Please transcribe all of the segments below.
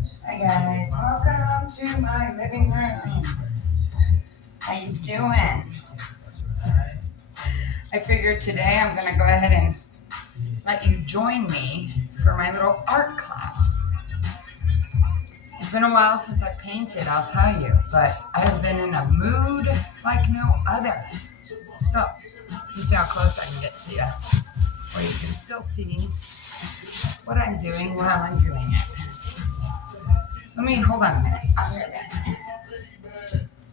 Hi guys, welcome to my living room. How you doing? I figured today I'm gonna go ahead and let you join me for my little art class. It's been a while since I painted, I'll tell you, but I have been in a mood like no other. So, you see how close I can get to you, where you can still see what I'm doing while I'm doing it. Let me, hold on a minute, I'll be right back.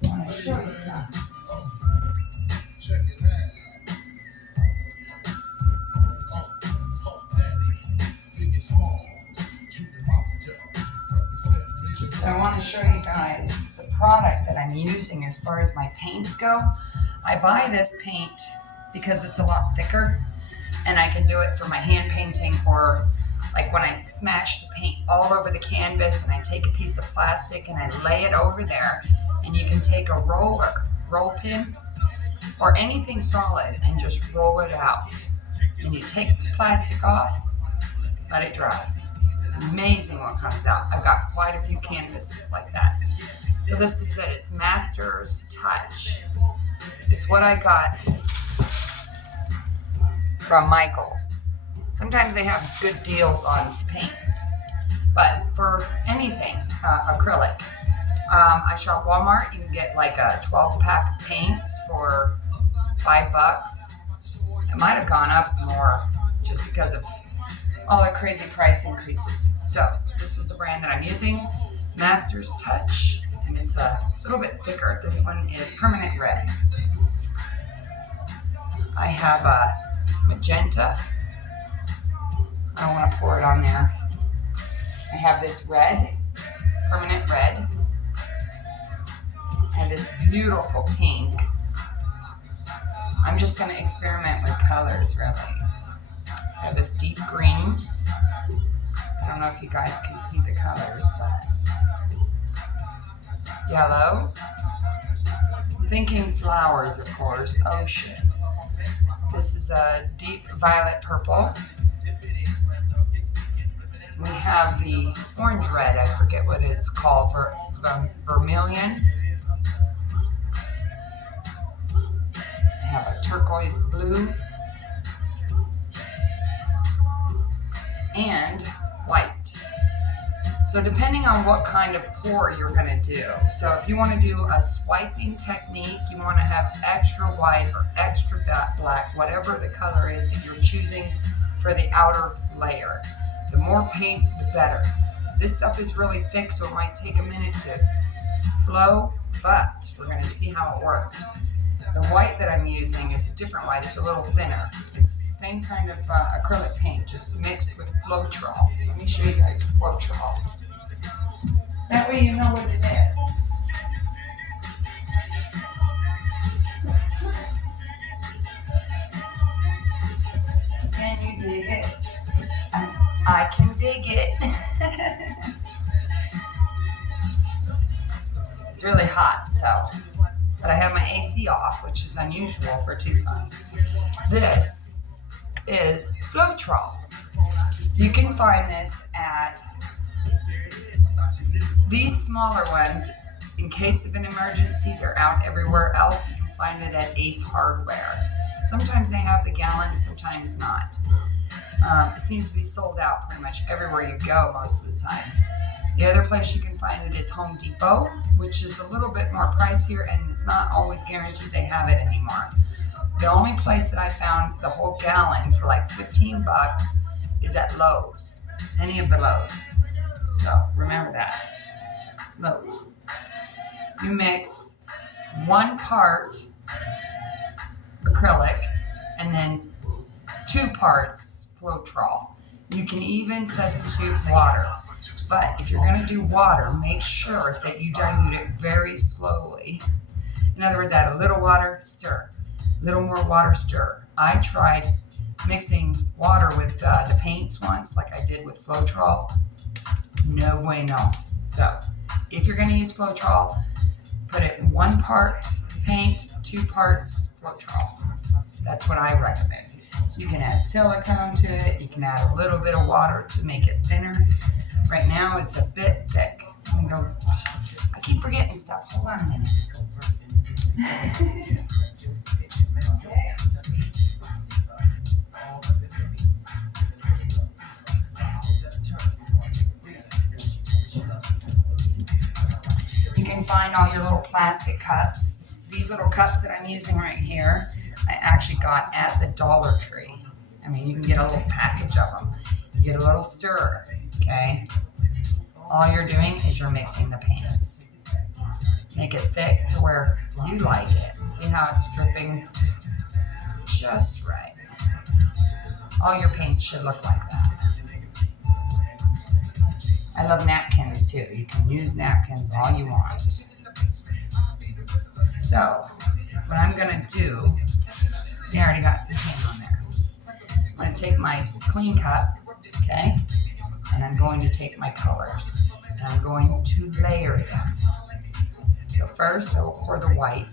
I want to show you something. So I want to show you guys the product that I'm using as far as my paints go. I buy this paint because it's a lot thicker and I can do it for my hand painting, or like when I smash the paint all over the canvas and I take a piece of plastic and I lay it over there, and you can take a roll pin or anything solid and just roll it out. And you take the plastic off, let it dry. It's amazing what comes out. I've got quite a few canvases like that. So this is it. It's Master's Touch. It's what I got from Michael's. Sometimes they have good deals on paints, but for anything, acrylic. I shop Walmart. You can get like a 12-pack of paints for $5. It might have gone up more just because of all the crazy price increases. So this is the brand that I'm using, Master's Touch, and it's a little bit thicker. This one is Permanent Red. I have a magenta. I don't want to pour it on there. I have this red, Permanent Red. I have this beautiful pink. I'm just going to experiment with colors, really. I have this deep green. I don't know if you guys can see the colors, but yellow. I'm thinking flowers, of course. Oh shit. This is a deep violet purple. We have the orange red. I forget what it's called. Vermilion. I have a turquoise blue. And white. So depending on what kind of pour you're going to do. So if you want to do a swiping technique, you want to have extra white or extra black, whatever the color is that you're choosing for the outer layer. The more paint, the better. This stuff is really thick, so it might take a minute to flow, but we're going to see how it works. The white that I'm using is a different white. It's a little thinner. It's the same kind of acrylic paint, just mixed with Floetrol. Let me show you guys the Floetrol. That way you know what it is. Can you dig it? I can dig it. It's really hot, but I have my AC off, which is unusual for Tucson. This is Floetrol. You can find this at these smaller ones. In case of an emergency, they're out everywhere else. You can find it at Ace Hardware. Sometimes they have the gallons, sometimes not. It seems to be sold out pretty much everywhere you go most of the time. The other place you can find it is Home Depot, which is a little bit more pricier, and it's not always guaranteed they have it anymore. The only place that I found the whole gallon for like $15 is at Lowe's, any of the Lowe's. So remember that, Lowe's. You mix 1 part acrylic and then 2 parts Floetrol. You can even substitute water. But if you're going to do water, make sure that you dilute it very slowly. In other words, add a little water, stir. A little more water, stir. I tried mixing water with the paints once, like I did with Floetrol. No bueno. So, if you're going to use Floetrol, put it in 1 part paint, 2 parts Floetrol. That's what I recommend. You can add silicone to it. You can add a little bit of water to make it thinner. Right now it's a bit thick. I keep forgetting stuff. Hold on a minute. You can find all your little plastic cups. These little cups that I'm using right here, I actually got at the Dollar Tree. I mean, you can get a little package of them. You get a little stirrer, okay? All you're doing is you're mixing the paints. Make it thick to where you like it. See how it's dripping just right. All your paint should look like that. I love napkins too. You can use napkins all you want. So, what I'm going to do, see I already got some paint on there. I'm going to take my clean cup, okay, and I'm going to take my colors, and I'm going to layer them. So first I will pour the white.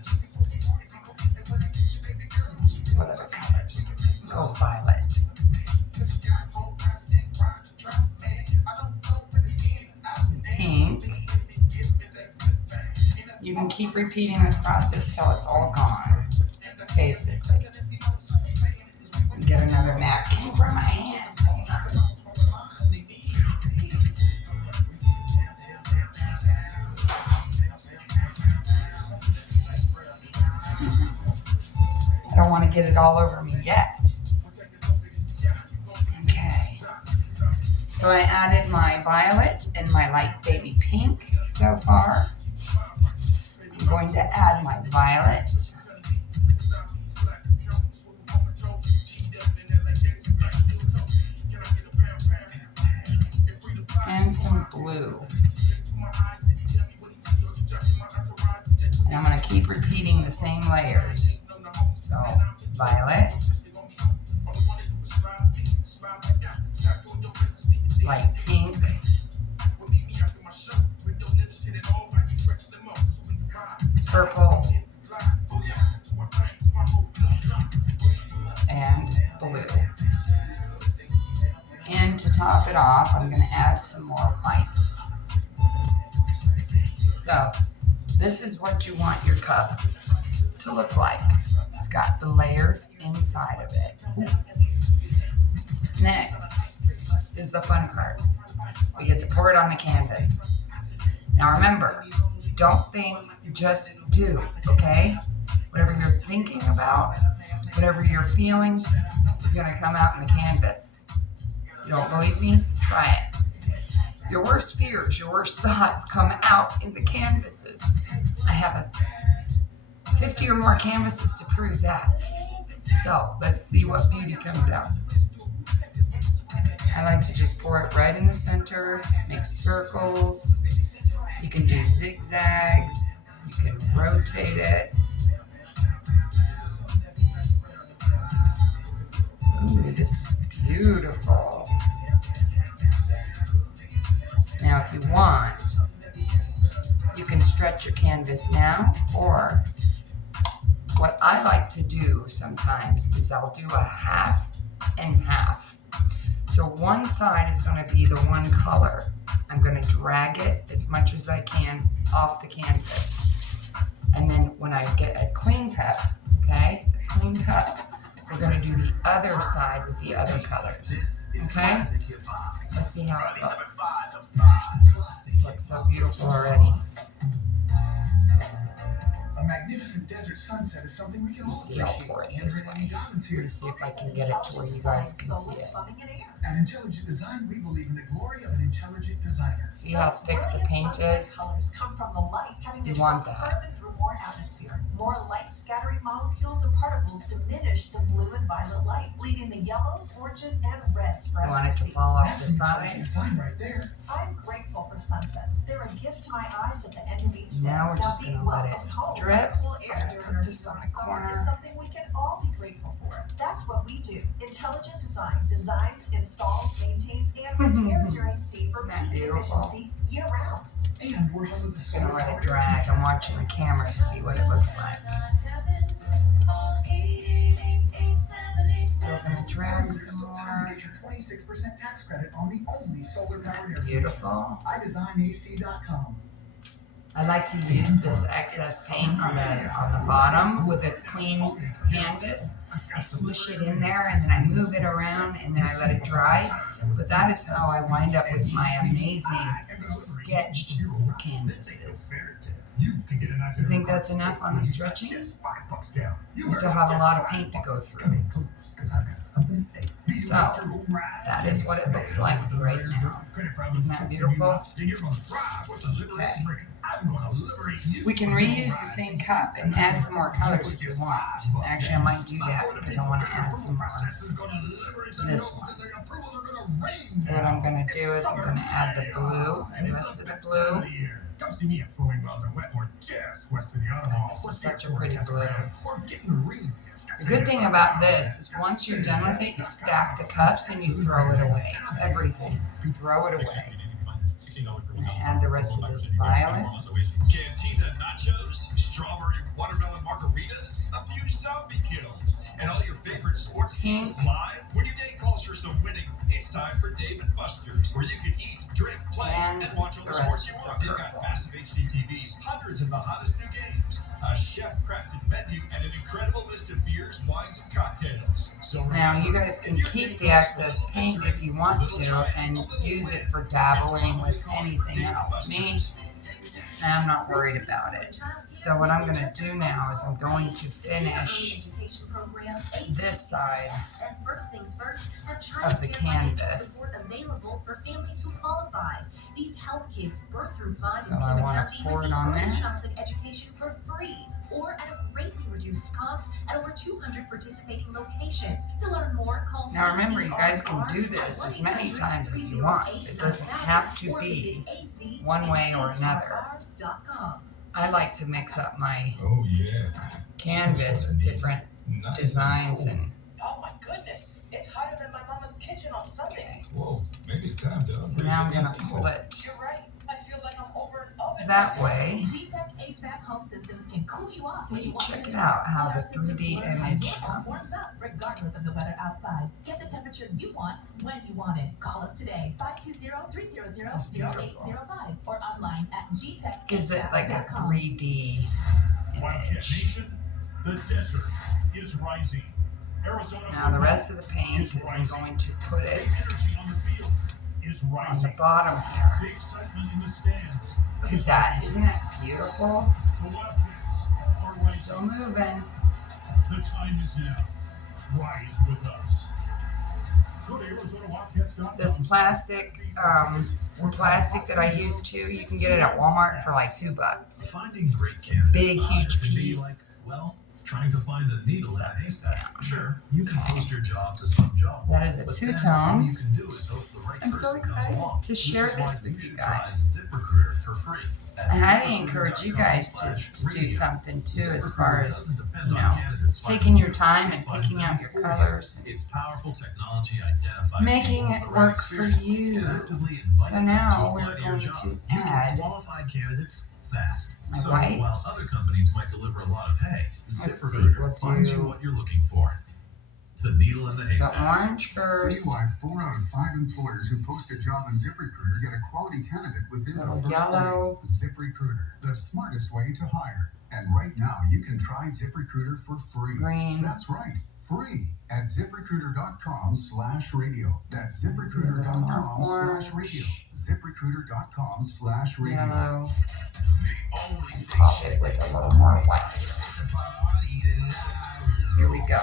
What other colors? Go violet. Pink. You can keep repeating this process till it's all gone, basically. Get another napkin for my hands. I don't want to get it all over me yet. Okay. So I added my violet and my light baby pink so far. I'm going to add my violet. And some blue. And I'm going to keep repeating the same layers. So, violet, light pink, purple, and blue. And to top it off, I'm going to add some more white. So, this is what you want your cup to look like. It's got the layers inside of it. Next is the fun part. We get to pour it on the canvas. Now remember, don't think, just do, okay? Whatever you're thinking about, whatever you're feeling is going to come out in the canvas. You don't believe me? Try it. Your worst fears, your worst thoughts come out in the canvases. I have 50 or more canvases to prove that. So let's see what beauty comes out. I like to just pour it right in the center, make circles. You can do zigzags. You can rotate it. Ooh, this is beautiful. Now, if you want, you can stretch your canvas now, or what I like to do sometimes is I'll do a half and half. So one side is going to be the one color. I'm going to drag it as much as I can off the canvas. And then when I get a clean cup, okay, a clean cup, we're going to do the other side with the other colors, okay? Let's see how it looks. This looks so beautiful already. A magnificent desert sunset is something we can all See, I'll pour it this way. Let me see if I can get it to where you guys can see it. At Intelligent Design, we believe in the glory of an intelligent designer. See how thick the paint is? You want that. More atmosphere. More light scattering molecules and particles diminish the blue and violet light, leaving the yellows, oranges, and reds for You us want it to to see. fall off the That's sides. fine right there. I'm grateful for sunsets. They're a gift to my eyes at the end of each day. Now we're just being going to let it welcomed home by drip. cool air I'm gonna during put our this on the summer corner. is something we can all be grateful for. for. That's what we do. Intelligent Design designs, installs, maintains, and repairs your AC for Isn't that peak beautiful? efficiency year round. And we're home with the Just gonna let it drag. I'm watching the camera, see what it looks like. Still gonna drag some more. Get your 26% tax credit on the only solar powered air Beautiful. IDesignAC.com. I like to use this excess paint on the bottom with a clean canvas. I swish it in there and then I move it around and then I let it dry. But that is how I wind up with my amazing sketched canvases. You think that's enough on the stretching? We still have a lot of paint to go through. So, that is what it looks like right now. Isn't that beautiful? Okay. We can reuse the same cup and add some more colors if you want. Actually, I might do that because I want to add some more to this one. So what I'm going to do is I'm going to add the blue, the rest of the blue. Come see me at Flowing Wells and Wetmore, just west of the auto mall. This is such a pretty blue. Or get in the ring. The good thing about this is once you're done with it, you stack the cups and you throw it away. Everything. You throw it away. I'm going to add the rest of this violet. Cantina nachos, strawberry watermelon margaritas, a few zombie kills, and all your favorite sports teams live. When your day calls for some winning, it's time for Dave & Buster's, where you can eat, drink, play, and watch all the sports you want. They've got massive HD TVs, hundreds of the hottest new games, a chef-crafted menu, and an incredible list of beers, wines, and cocktails. So Now you guys can keep the excess paint if you want to and use it for dabbling with anything else. Me, I'm not worried about it. So what I'm going to do now is I'm going to finish this side of the canvas. So I want to pour it on there. Or at a greatly reduced cost at over 200 participating locations. To learn more, call Now remember, you guys can do this as many times as you want. It doesn't have to be one way or another. I like to mix up my canvas with different designs and. Oh my goodness, it's hotter than my mama's kitchen on Sundays. Whoa, maybe it's time to So now I'm going to pull it You're right, I feel like I'm over an oven. that way. HVAC home systems can cool you off. See, check it out how the 3D image comes. Regardless of the weather outside. Get the temperature you want when you want it. Call us today, 520-300-0805 or online at gtechhvac.com. Gives it like a 3D Wildcat image. Nation, the desert is rising. Arizona Now the rest of the paint is I'm going to put it energy on the field is on the rising. bottom here. The excitement in the stands. Look at that. Isn't that beautiful? The Wildcats are It's rising. still moving. The time is now. Rise with us. Go to ArizonaWildcats.com. This plastic that I use too, you can get it at Walmart for like $2. Finding great candidates. Big, huge can be piece. like, well, trying to find a needle in a haystack. down. Sure, you can post your job to some job. That is a but then two-tone. all you can do is hope the right I'm so person comes excited along, to which share is why this with you should try guys. ZipRecruiter for free. At And I encourage you guys to do ZipRecruiter.com/radio. something too as far as, Doesn't depend you on know, candidates finding taking your work. time It and finds picking them out your for you. colors. Its powerful technology identifies Making people it with the work right for experience you. and actively invites So them now to we're apply to your going job. to You get add qualified candidates fast. my So white. while other companies might deliver a lot of hay, Let's see, ZipRecruiter we'll finds do you what you're looking for. The needle in the the haystack. orange See first, why 4 out of 5 employers who post a job on ZipRecruiter get a quality candidate within little the first yellow. day. ZipRecruiter, the smartest way to hire. And right now, you can try ZipRecruiter for free. Green. That's right, free at ZipRecruiter.com/radio. That's ZipRecruiter.com/radio. ZipRecruiter.com/radio. Yellow, and top it with a little more white. Here we go.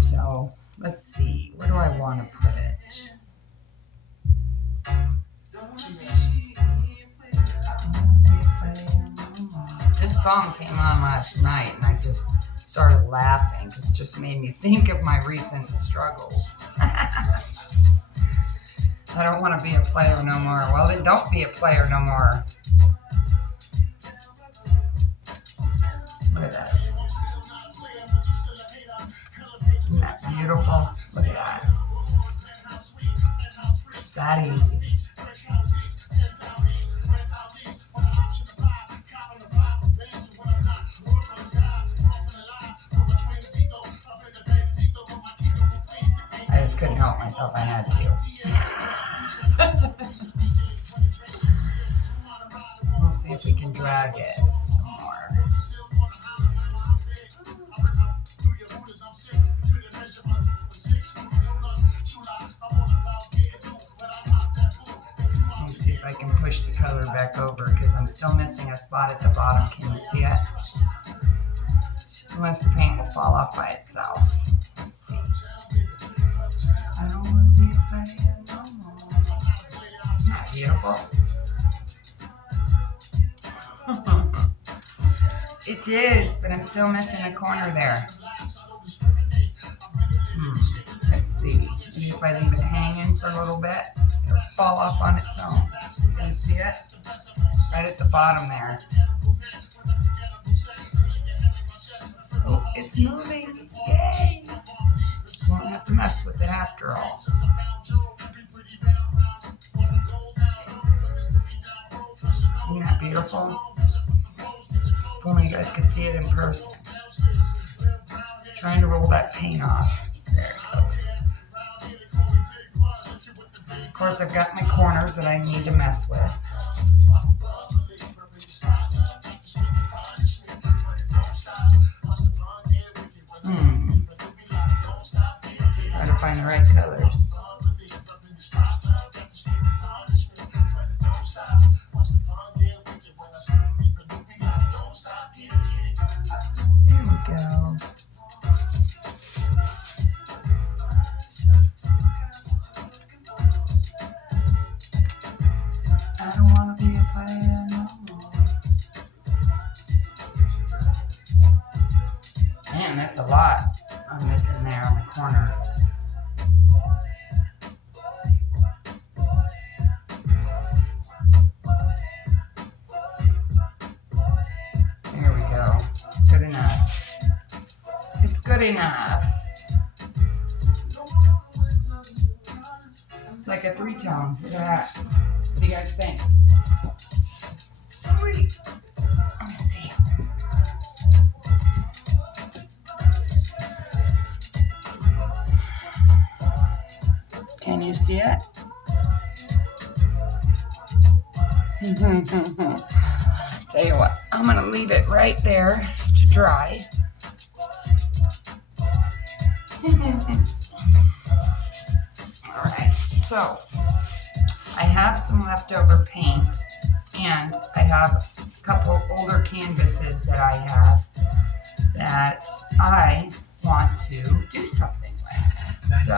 So let's see, where do I want to put it? This song came on last night and I just started laughing because it just made me think of my recent struggles. I don't want to be a player no more. Well, then don't be a player no more. beautiful? Look at that. It's that easy. I just couldn't help myself. I had to. We'll see if we can drag it some more. Let's see if I can push the color back over because I'm still missing a spot at the bottom. Can you see it? Unless the paint will fall off by itself. Let's see. I don't want to be a player no more. Isn't that beautiful? It is, but I'm still missing a corner there. Let's see. Maybe if I leave it hanging for a little bit, it'll fall off on its own. You can see it? Right at the bottom there. Oh, it's moving. Yay! Won't have to mess with it after all. Isn't that beautiful? If only you guys could see it in person. Trying to roll that paint off. There it goes. Of course, I've got my corners that I need to mess with. Try to find the right colors. There we go. I don't want to be a player no more. Man, that's a lot I'm missing there on the corner. There we go. Good enough. It's good enough. It's like a three-tone. Look at that. What do you guys think? Let me see. Can you see it? Tell you what, I'm going to leave it right there to dry. Alright, so I have some leftover paint and I have a couple of older canvases that I have that I want to do something with. So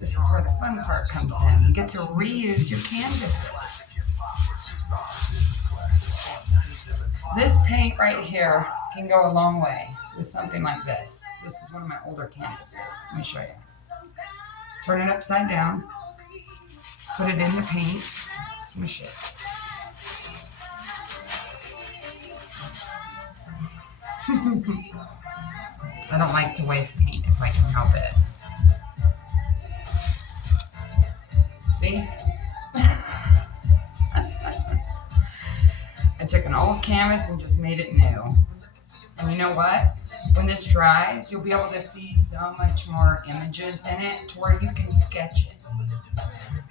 this is where the fun part comes in. You get to reuse your canvases. This paint right here can go a long way with something like this. This is one of my older canvases. Let me show you. Let's turn it upside down. Put it in the paint. Smush it. I don't like to waste paint if I can help it. See? I took an old canvas and just made it new. And you know what? When this dries, you'll be able to see so much more images in it to where you can sketch it.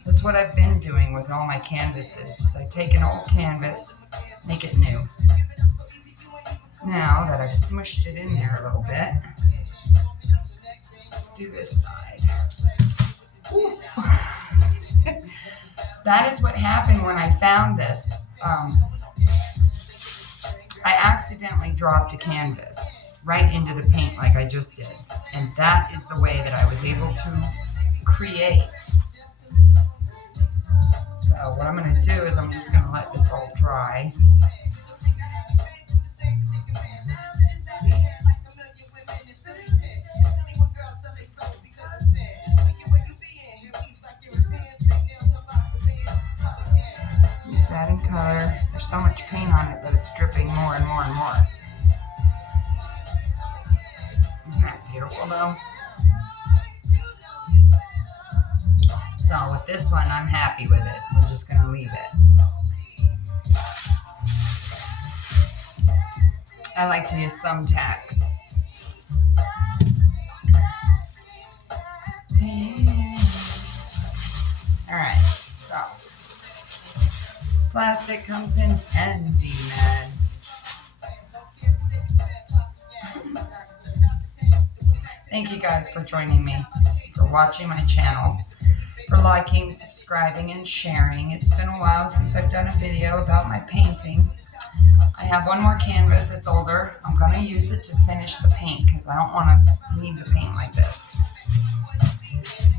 That's what I've been doing with all my canvases, is I take an old canvas, make it new. Now that I've smushed it in there a little bit, let's do this side. That is what happened when I found this. I accidentally dropped a canvas right into the paint like I just did. And that is the way that I was able to create. So what I'm going to do is I'm just going to let this all dry. See? Just adding color. There's so much paint on it that it's dripping more and more and more. Isn't that beautiful though? So with this one, I'm happy with it. We're just going to leave it. I like to use thumbtacks. Alright, so plastic comes in handy, man. Thank you guys for joining me, for watching my channel, for liking, subscribing, and sharing. It's been a while since I've done a video about my painting. I have one more canvas that's older. I'm going to use it to finish the paint because I don't want to leave the paint like this.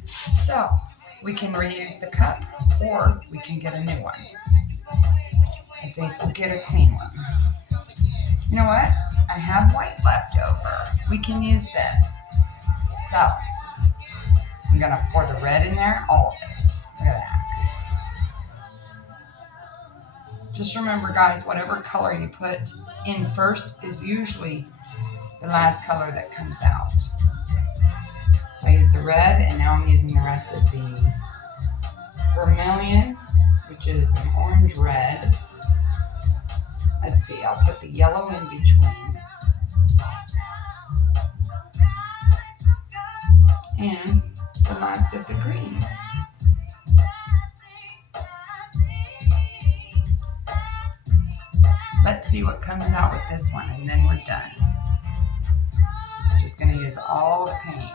So, we can reuse the cup or we can get a new one. I think we'll get a clean one. You know what? I have white left over. We can use this. So, I'm going to pour the red in there, all of it. Look at that. Just remember, guys, whatever color you put in first is usually the last color that comes out. So I used the red, and now I'm using the rest of the vermilion, which is an orange red. Let's see, I'll put the yellow in between. And the last of the green. Let's see what comes out with this one, and then we're done. Just going to use all the paint.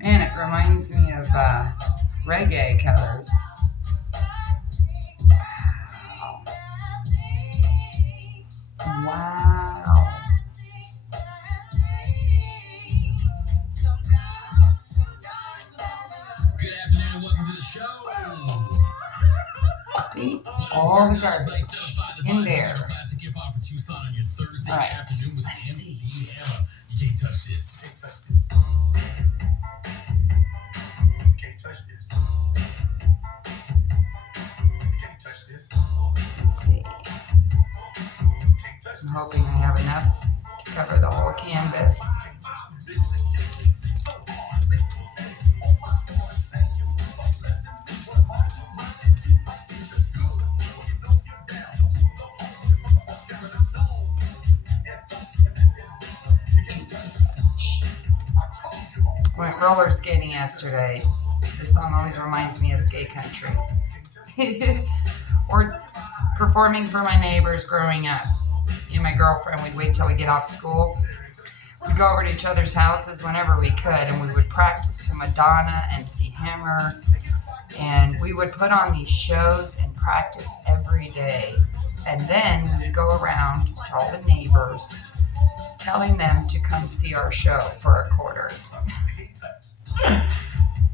And it reminds me of reggae colors. Wow. Wow. Good afternoon, welcome to the show. See? All the garbage in there. All right, let's see. You can't touch this. Can't touch this. Can't touch this. Let's see. Can't touch I'm hoping I have enough to cover the whole canvas. Went roller skating yesterday. This song always reminds me of skate country. Or performing for my neighbors growing up. Me and my girlfriend, we'd wait till we get off school. We'd go over to each other's houses whenever we could, and we would practice to Madonna, MC Hammer, and we would put on these shows and practice every day. And then we would go around to all the neighbors, telling them to come see our show for a quarter.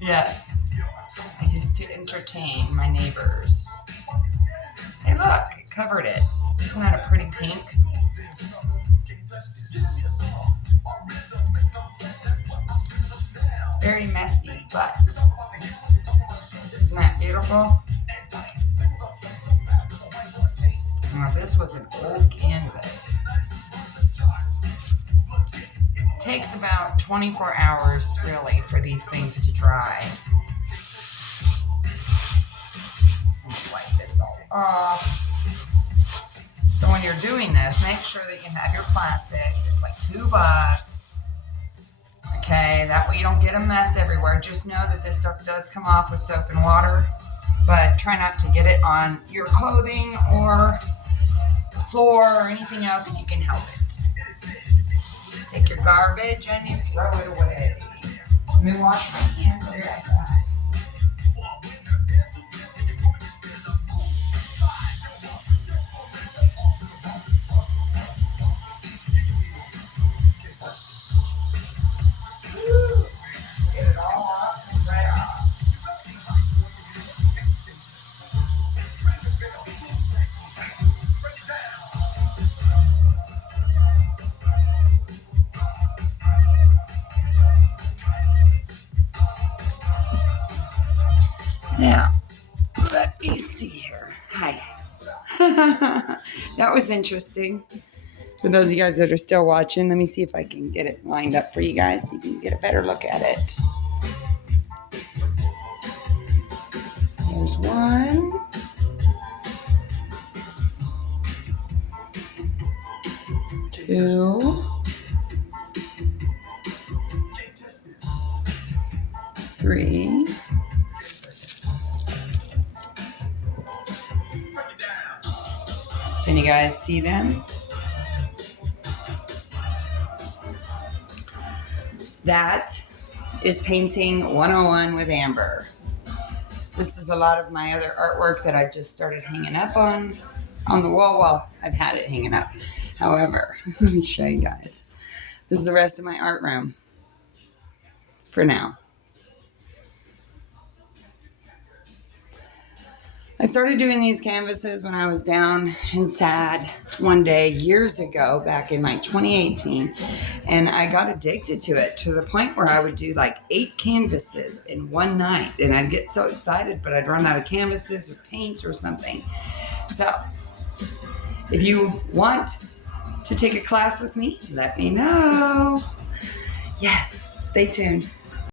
Yes, I used to entertain my neighbors. Hey look, it covered it. Isn't that a pretty pink? Very messy, but isn't that beautiful? Now this was an old canvas. It takes about 24 hours really for these things to dry. Wipe this all off. So when you're doing this, make sure that you have your plastic. It's like $2. Okay, that way you don't get a mess everywhere. Just know that this stuff does come off with soap and water, but try not to get it on your clothing or the floor or anything else if you can help it. Take your garbage and you throw it away. Let me wash my hands. I'll be right back. Get it all off and right off. Now, let me see here. Hi. That was interesting. For those of you guys that are still watching, let me see if I can get it lined up for you guys so you can get a better look at it. There's one. Two. Three. Can you guys see them? That is painting 101 with Amber. This is a lot of my other artwork that I just started hanging up on the wall. Well, I've had it hanging up. However, let me show you guys. This is the rest of my art room for now. I started doing these canvases when I was down and sad one day years ago, back in like 2018, and I got addicted to it to the point where I would do like 8 canvases in one night, and I'd get so excited, but I'd run out of canvases or paint or something. So if you want to take a class with me, let me know. Yes, stay tuned.